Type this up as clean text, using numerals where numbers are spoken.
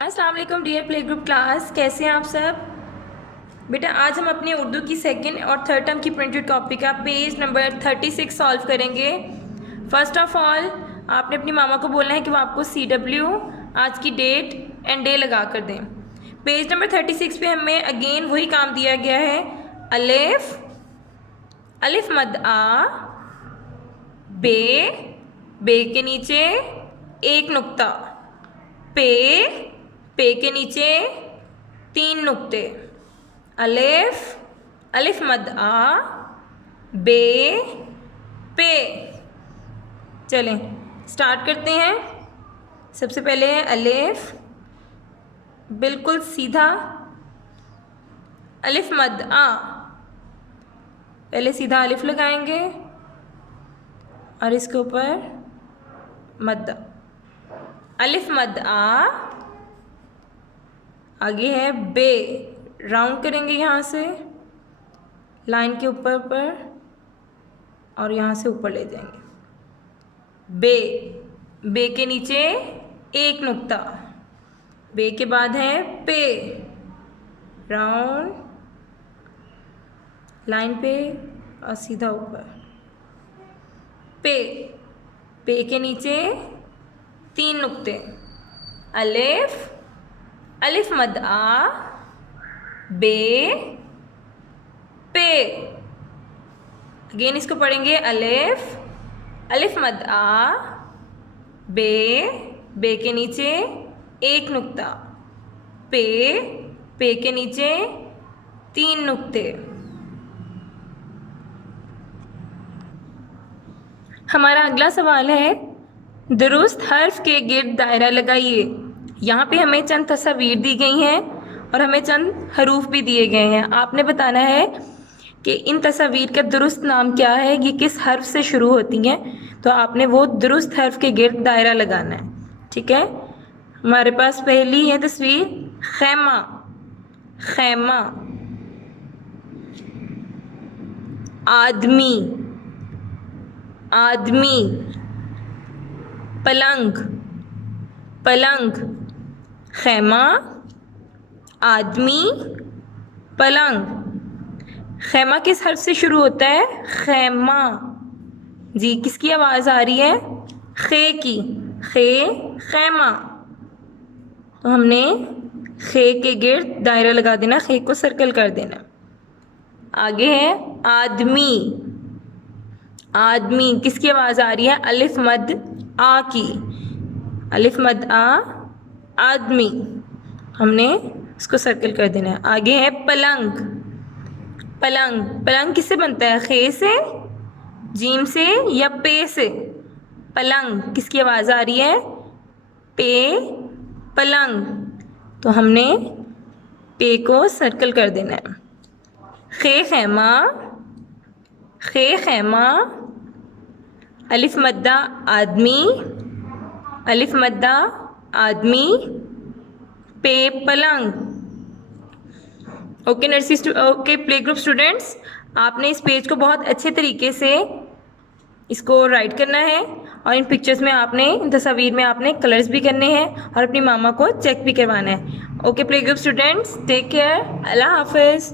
अस्सलाम वालेकुम dear play group class, कैसे हैं आप सब। बेटा आज हम अपनी उर्दू की सेकंड और थर्ड टर्म की प्रिंटेड कॉपी का पेज नंबर 36 सॉल्व करेंगे। फर्स्ट ऑफ ऑल आपने अपनी मामा को बोलना है कि वो आपको CW आज की डेट एंड डे लगा कर दें। पेज नंबर 36 पे हमें अगेन वही काम दिया गया है। अलिफ, अलिफ मद आ, बे, बे के नीचे एक नुक्ता, पे के नीचे 3 नुक्ते, अलिफ, अलिफ मद आ, बे, पे। चलें स्टार्ट करते हैं। सबसे पहले है अलिफ, बिल्कुल सीधा, अलिफ मद आ, पहले सीधा अलिफ लगाएंगे और इसके ऊपर मद, अलिफ मद आ। आगे है बे, राउंड करेंगे यहाँ से लाइन के ऊपर और यहाँ से ऊपर ले जाएंगे। बे, बे के नीचे एक नुक्ता, बे के बाद है पे, राउंड लाइन पे और सीधा ऊपर, पे, पे के नीचे 3 नुक्ते, अलिफ, अलिफ मद आ, बे, पे। अगेन इसको पढ़ेंगे अलिफ, अलिफ मद आ, बे, बे के नीचे एक नुक्ता, पे, पे के नीचे 3 नुक्ते। हमारा अगला सवाल है दुरुस्त हर्फ के गिर्द दायरा लगाइए। यहाँ पे हमें चंद तस्वीर दी गई हैं और हमें चंद हरूफ भी दिए गए हैं। आपने बताना है कि इन तस्वीर का दुरुस्त नाम क्या है, ये किस हर्फ से शुरू होती हैं, तो आपने वो दुरुस्त हर्फ के गिर्द दायरा लगाना है। ठीक है, हमारे पास पहली है तस्वीर खैमा, खैमा, आदमी, आदमी, पलंग, पलंग, खैमा, आदमी, पलंग। खैमा किस हर्फ से शुरू होता है? खैमा। जी किसकी आवाज़ आ रही है? खे की, खे, खैमा। तो हमने खे के गिर्द दायरा लगा देना, खे को सर्कल कर देना। आगे है आदमी, आदमी किसकी आवाज़ आ रही है? अलिफ मद आ की, अलिफ मद आ, आदमी, हमने इसको सर्कल कर देना है। आगे है पलंग, पलंग, पलंग किससे बनता है? खे से, जीम से या पे से? पलंग किसकी आवाज़ आ रही है? पे, पलंग। तो हमने पे को सर्कल कर देना है। खे खैमा, खे खैमा, अलिफ मद्दा आदमी, अलिफ मद्दा आदमी, पे पलंग। Okay nursery, okay play group students, आपने इस पेज को बहुत अच्छे तरीके से इसको राइट करना है और इन पिक्चर्स में आपने, इन तस्वीर में आपने कलर्स भी करने हैं और अपनी मामा को चेक भी करवाना है। Okay play group students, take care, Allah हाफिज़।